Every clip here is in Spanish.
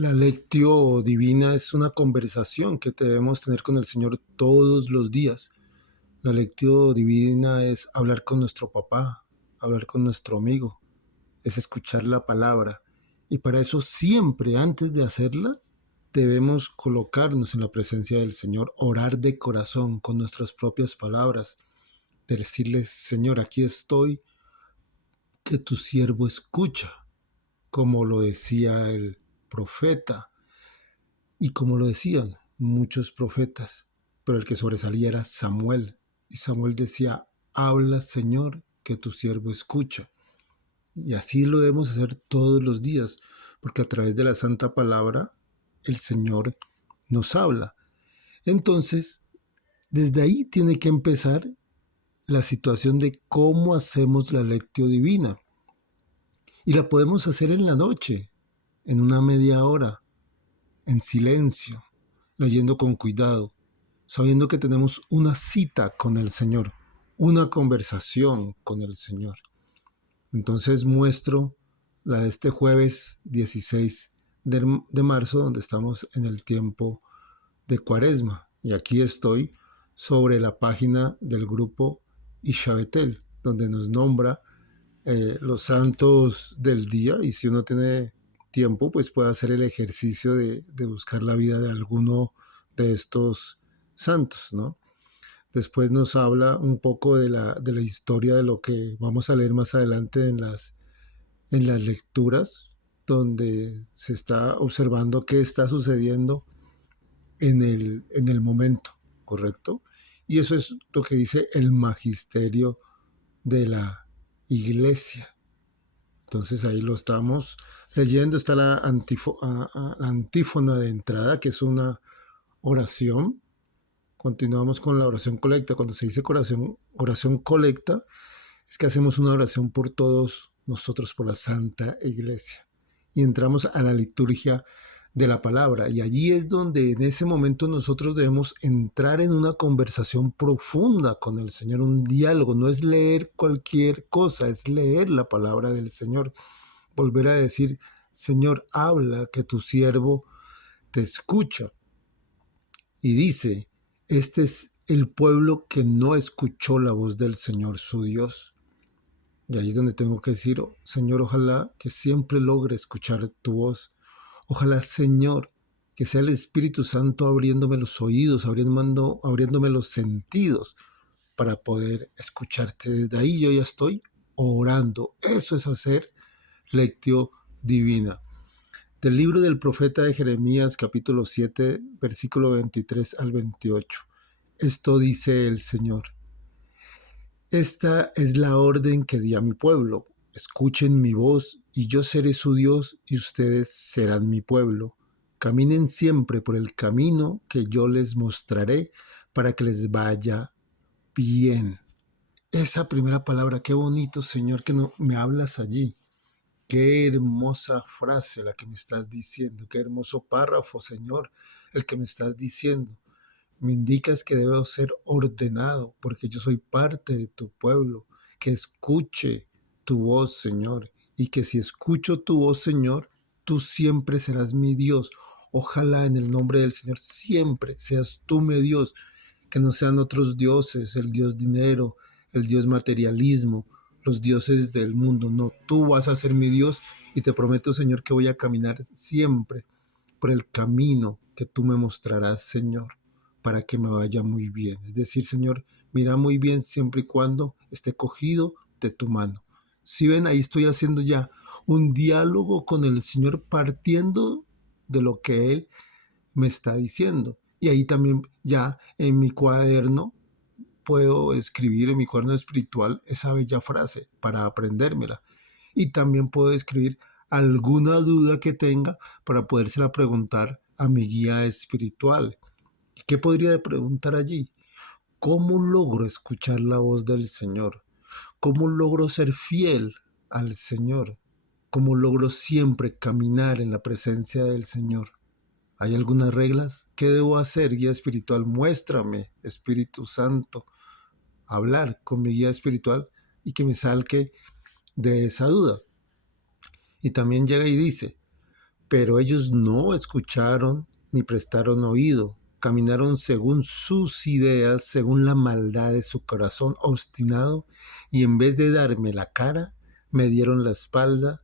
La lectio divina es una conversación que debemos tener con el Señor todos los días. La lectio divina es hablar con nuestro papá, hablar con nuestro amigo, es escuchar la palabra. Y para eso siempre, antes de hacerla, debemos colocarnos en la presencia del Señor, orar de corazón con nuestras propias palabras, de decirle, Señor, aquí estoy, que tu siervo escucha, como lo decía el profeta. Y como lo decían muchos profetas, pero el que sobresalía era Samuel. Y Samuel decía, habla Señor, que tu siervo escucha. Y así lo debemos hacer todos los días, porque a través de la santa palabra el Señor nos habla. Entonces, desde ahí tiene que empezar la situación de cómo hacemos la lectio divina. Y la podemos hacer en la noche, en una media hora, en silencio, leyendo con cuidado, sabiendo que tenemos una cita con el Señor, una conversación con el Señor. Entonces muestro la de este jueves 16 de marzo, donde estamos en el tiempo de Cuaresma. Y aquí estoy sobre la página del grupo Ishabetel, donde nos nombra los santos del día, y si uno tiene tiempo, pues puede hacer el ejercicio de buscar la vida de alguno de estos santos, ¿no? Después nos habla un poco de la historia de lo que vamos a leer más adelante en las lecturas, donde se está observando qué está sucediendo en el momento, ¿correcto? Y eso es lo que dice el magisterio de la iglesia. Entonces ahí lo estamos leyendo. Está la antífona de entrada, que es una oración. Continuamos con la oración colecta. Cuando se dice oración colecta, es que hacemos una oración por todos nosotros, por la Santa Iglesia. Y entramos a la liturgia de la palabra. Y allí es donde en ese momento nosotros debemos entrar en una conversación profunda con el Señor, un diálogo. No es leer cualquier cosa, es leer la palabra del Señor. Volver a decir, Señor, habla, que tu siervo te escucha. Y dice, este es el pueblo que no escuchó la voz del Señor su Dios. Y ahí es donde tengo que decir, oh, Señor, ojalá que siempre logre escuchar tu voz. Ojalá, Señor, que sea el Espíritu Santo abriéndome los oídos, abriéndome los sentidos para poder escucharte. Desde ahí yo ya estoy orando. Eso es hacer lectio divina. Del libro del profeta de Jeremías, capítulo 7, versículo 23 al 28. Esto dice el Señor. Esta es la orden que di a mi pueblo. Escuchen mi voz y yo seré su Dios y ustedes serán mi pueblo. Caminen siempre por el camino que yo les mostraré para que les vaya bien. Esa primera palabra, qué bonito, Señor, que no, me hablas allí. Qué hermosa frase la que me estás diciendo, qué hermoso párrafo, Señor, el que me estás diciendo. Me indicas que debo ser ordenado porque yo soy parte de tu pueblo, que escuche tu voz, Señor, y que si escucho tu voz, Señor, tú siempre serás mi Dios. Ojalá en el nombre del Señor siempre seas tú mi Dios, que no sean otros dioses, el Dios dinero, el Dios materialismo, los dioses del mundo. No, tú vas a ser mi Dios y te prometo, Señor, que voy a caminar siempre por el camino que tú me mostrarás, Señor, para que me vaya muy bien. Es decir, Señor, mira muy bien siempre y cuando esté cogido de tu mano. Si ven, ahí estoy haciendo ya un diálogo con el Señor partiendo de lo que Él me está diciendo. Y ahí también ya en mi cuaderno puedo escribir, en mi cuaderno espiritual, esa bella frase para aprendérmela. Y también puedo escribir alguna duda que tenga para podérsela preguntar a mi guía espiritual. ¿Qué podría preguntar allí? ¿Cómo logro escuchar la voz del Señor? ¿Cómo logro ser fiel al Señor? ¿Cómo logro siempre caminar en la presencia del Señor? ¿Hay algunas reglas? ¿Qué debo hacer, guía espiritual? Muéstrame, Espíritu Santo, hablar con mi guía espiritual y que me salque de esa duda. Y también llega y dice, Pero ellos no escucharon ni prestaron oído. Caminaron según sus ideas, según la maldad de su corazón obstinado, y en vez de darme la cara, me dieron la espalda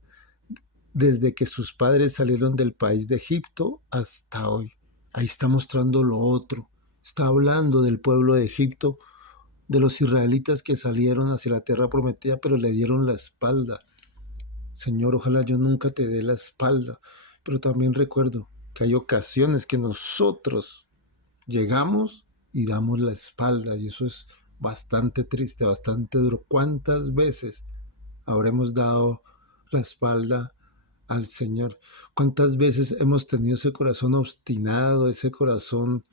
desde que sus padres salieron del país de Egipto hasta hoy. Ahí está mostrando lo otro. Está hablando del pueblo de Egipto, de los israelitas que salieron hacia la tierra prometida, pero le dieron la espalda. Señor, ojalá yo nunca te dé la espalda, pero también recuerdo que hay ocasiones que nosotros llegamos y damos la espalda, y eso es bastante triste, bastante duro. ¿Cuántas veces habremos dado la espalda al Señor? ¿Cuántas veces hemos tenido ese corazón obstinado, ese corazón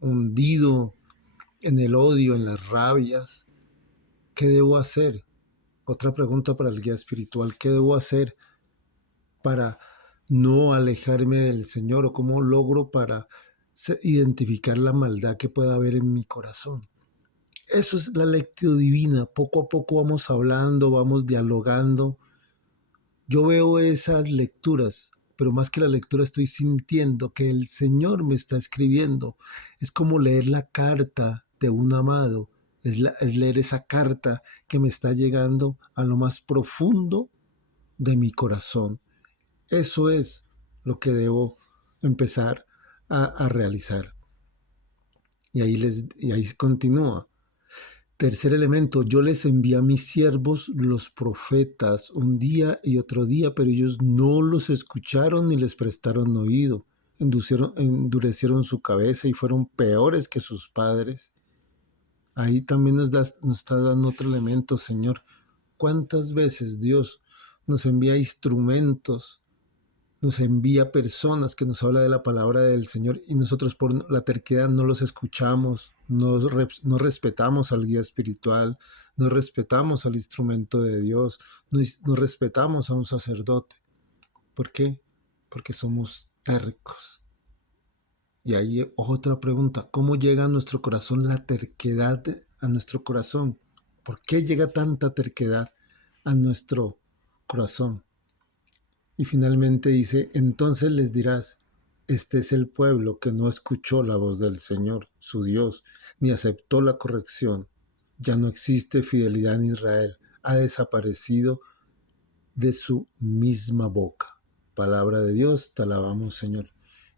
hundido en el odio, en las rabias? ¿Qué debo hacer? Otra pregunta para el guía espiritual: ¿qué debo hacer para no alejarme del Señor? ¿O cómo logro para identificar la maldad que pueda haber en mi corazón? Eso es la lectio divina. Poco a poco vamos hablando, vamos dialogando. Yo veo esas lecturas, pero más que la lectura estoy sintiendo que el Señor me está escribiendo. Es como leer la carta de un amado. Es leer esa carta que me está llegando a lo más profundo de mi corazón. Eso es lo que debo empezar a realizar. Y ahí continúa. Tercer elemento: yo les envié a mis siervos los profetas un día y otro día, pero ellos no los escucharon ni les prestaron oído. Endurecieron su cabeza y fueron peores que sus padres. Ahí también nos está dando otro elemento, Señor. ¿Cuántas veces Dios nos envía instrumentos, nos envía personas que nos habla de la palabra del Señor, y nosotros por la terquedad no los escuchamos, no respetamos al guía espiritual, no respetamos al instrumento de Dios, no respetamos a un sacerdote? ¿Por qué? Porque somos tercos. Y ahí otra pregunta: ¿cómo llega a nuestro corazón la terquedad a nuestro corazón? ¿Por qué llega tanta terquedad a nuestro corazón? Y finalmente dice: entonces les dirás, este es el pueblo que no escuchó la voz del Señor, su Dios, ni aceptó la corrección. Ya no existe fidelidad en Israel, ha desaparecido de su misma boca. Palabra de Dios, te alabamos, Señor.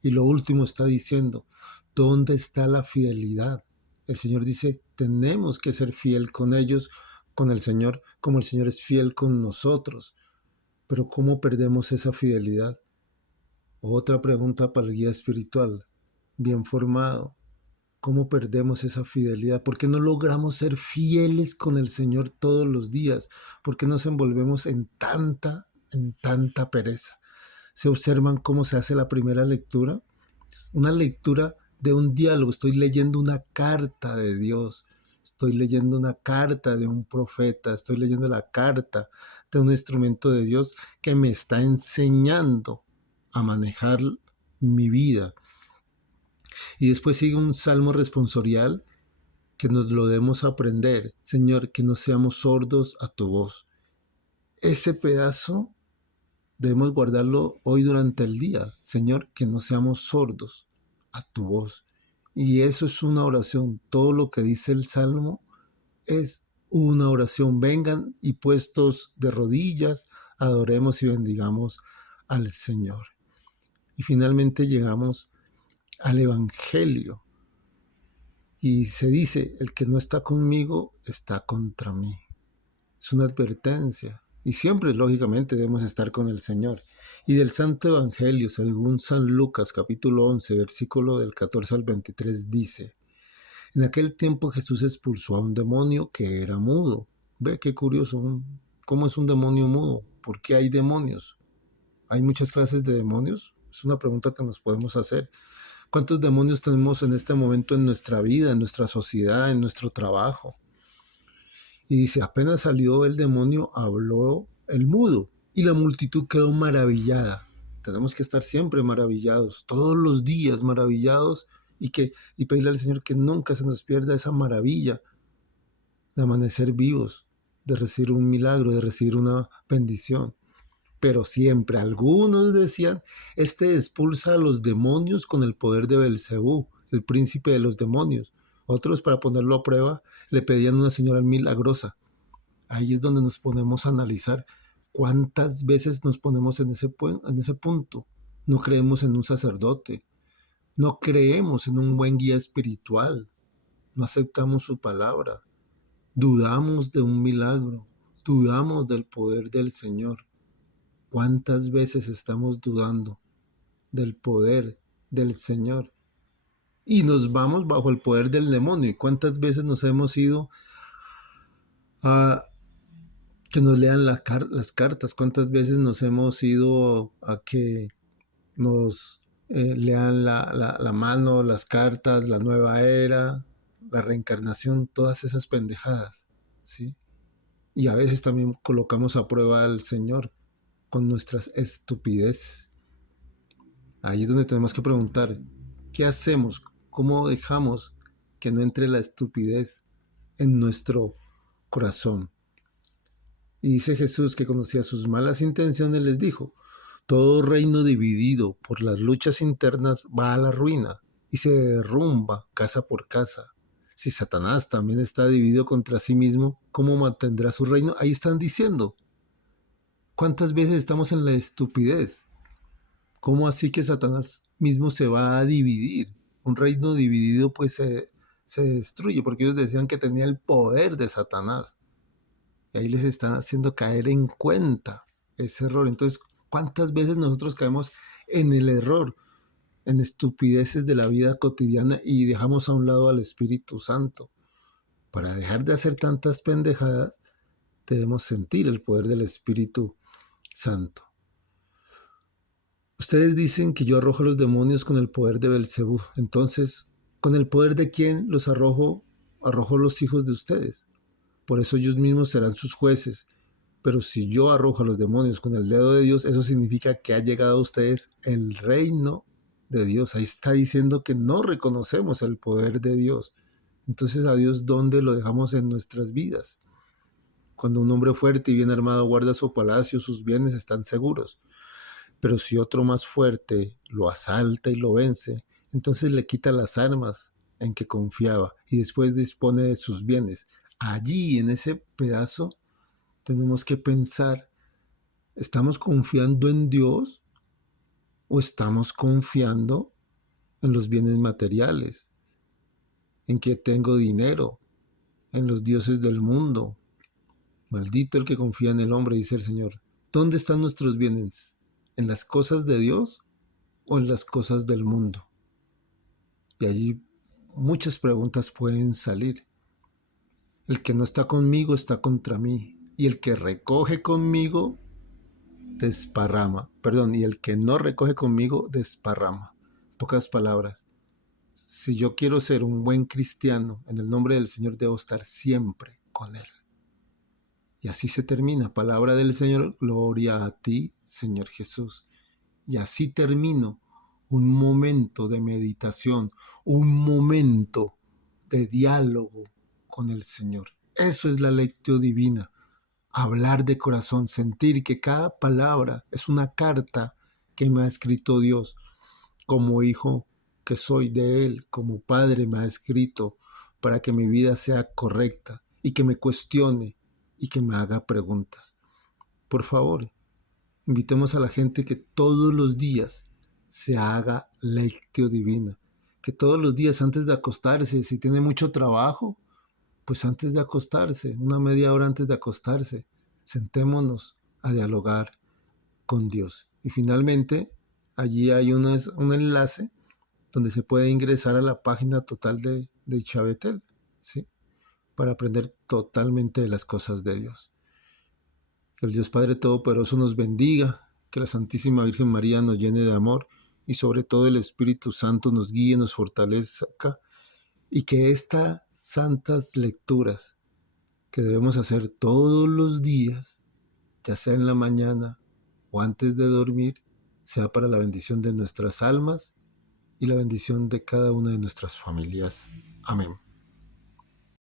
Y lo último está diciendo: ¿dónde está la fidelidad? El Señor dice: tenemos que ser fiel con ellos, con el Señor, como el Señor es fiel con nosotros. Pero ¿cómo perdemos esa fidelidad? Otra pregunta para el guía espiritual, bien formado: ¿cómo perdemos esa fidelidad? ¿Por qué no logramos ser fieles con el Señor todos los días? ¿Por qué nos envolvemos en tanta pereza? ¿Se observan cómo se hace la primera lectura? Una lectura de un diálogo. Estoy leyendo una carta de Dios. Estoy leyendo una carta de un profeta. Estoy leyendo la carta de un instrumento de Dios que me está enseñando a manejar mi vida. Y después sigue un salmo responsorial que nos lo debemos aprender. Señor, que no seamos sordos a tu voz. Ese pedazo debemos guardarlo hoy durante el día. Señor, que no seamos sordos a tu voz. Y eso es una oración. Todo lo que dice el salmo es una oración. Vengan y puestos de rodillas, adoremos y bendigamos al Señor. Y finalmente llegamos al Evangelio. Y se dice: el que no está conmigo está contra mí. Es una advertencia. Y siempre, lógicamente, debemos estar con el Señor. Y del Santo Evangelio, según San Lucas, capítulo 11, versículo del 14 al 23, dice: en aquel tiempo Jesús expulsó a un demonio que era mudo. Ve qué curioso, ¿cómo es un demonio mudo? ¿Por qué hay demonios? ¿Hay muchas clases de demonios? Es una pregunta que nos podemos hacer. ¿Cuántos demonios tenemos en este momento en nuestra vida, en nuestra sociedad, en nuestro trabajo? Y dice: apenas salió el demonio, habló el mudo, y la multitud quedó maravillada. Tenemos que estar siempre maravillados, todos los días maravillados, y pedirle al Señor que nunca se nos pierda esa maravilla de amanecer vivos, de recibir un milagro, de recibir una bendición. Pero siempre algunos decían, este expulsa a los demonios con el poder de Belcebú, el príncipe de los demonios. Otros, para ponerlo a prueba, le pedían una señora milagrosa. Ahí es donde nos ponemos a analizar cuántas veces nos ponemos en ese punto. No creemos en un sacerdote, no creemos en un buen guía espiritual, no aceptamos su palabra, dudamos de un milagro, dudamos del poder del Señor. ¿Cuántas veces estamos dudando del poder del Señor? Y nos vamos bajo el poder del demonio. ¿Y cuántas veces nos hemos ido a que nos lean las cartas? ¿Cuántas veces nos hemos ido a que nos lean la mano, las cartas, la nueva era, la reencarnación, todas esas pendejadas? ¿Sí? Y a veces también colocamos a prueba al Señor con nuestras estupideces. Ahí es donde tenemos que preguntar, ¿qué hacemos? ¿Cómo dejamos que no entre la estupidez en nuestro corazón? Y dice Jesús que conocía sus malas intenciones, les dijo, todo reino dividido por las luchas internas va a la ruina y se derrumba casa por casa. Si Satanás también está dividido contra sí mismo, ¿cómo mantendrá su reino? Ahí están diciendo. ¿Cuántas veces estamos en la estupidez? ¿Cómo así que Satanás mismo se va a dividir? Un reino dividido pues se destruye, porque ellos decían que tenía el poder de Satanás. Y ahí les están haciendo caer en cuenta ese error. Entonces, ¿cuántas veces nosotros caemos en el error, en estupideces de la vida cotidiana y dejamos a un lado al Espíritu Santo? Para dejar de hacer tantas pendejadas, debemos sentir el poder del Espíritu Santo. Ustedes dicen que yo arrojo a los demonios con el poder de Belcebú. Entonces, ¿con el poder de quién los arrojo? Arrojo los hijos de ustedes. Por eso ellos mismos serán sus jueces. Pero si yo arrojo a los demonios con el dedo de Dios, eso significa que ha llegado a ustedes el reino de Dios. Ahí está diciendo que no reconocemos el poder de Dios. Entonces, ¿a Dios dónde lo dejamos en nuestras vidas? Cuando un hombre fuerte y bien armado guarda su palacio, sus bienes están seguros. Pero si otro más fuerte lo asalta y lo vence, entonces le quita las armas en que confiaba y después dispone de sus bienes. Allí, en ese pedazo, tenemos que pensar, ¿estamos confiando en Dios o estamos confiando en los bienes materiales? En que tengo dinero, en los dioses del mundo. Maldito el que confía en el hombre, dice el Señor. ¿Dónde están nuestros bienes? ¿En las cosas de Dios o en las cosas del mundo? Y allí muchas preguntas pueden salir. El que no está conmigo está contra mí. Y el que recoge conmigo desparrama. Perdón, y el que no recoge conmigo desparrama. Pocas palabras. Si yo quiero ser un buen cristiano, en el nombre del Señor debo estar siempre con Él. Y así se termina. Palabra del Señor, gloria a ti, Señor Jesús. Y así termino un momento de meditación, un momento de diálogo con el Señor. Eso es la lectio divina. Hablar de corazón, sentir que cada palabra es una carta que me ha escrito Dios. Como hijo que soy de Él, como padre me ha escrito para que mi vida sea correcta y que me cuestione y que me haga preguntas. Por favor, invitemos a la gente que todos los días se haga lectio divina. Que todos los días antes de acostarse, si tiene mucho trabajo, pues antes de acostarse, una media hora antes de acostarse, sentémonos a dialogar con Dios. Y finalmente, allí hay un enlace donde se puede ingresar a la página total de Chavetel, ¿sí? Para aprender totalmente de las cosas de Dios. Que el Dios Padre Todopoderoso nos bendiga, que la Santísima Virgen María nos llene de amor y sobre todo el Espíritu Santo nos guíe, nos fortalezca y que estas santas lecturas que debemos hacer todos los días, ya sea en la mañana o antes de dormir, sea para la bendición de nuestras almas y la bendición de cada una de nuestras familias. Amén.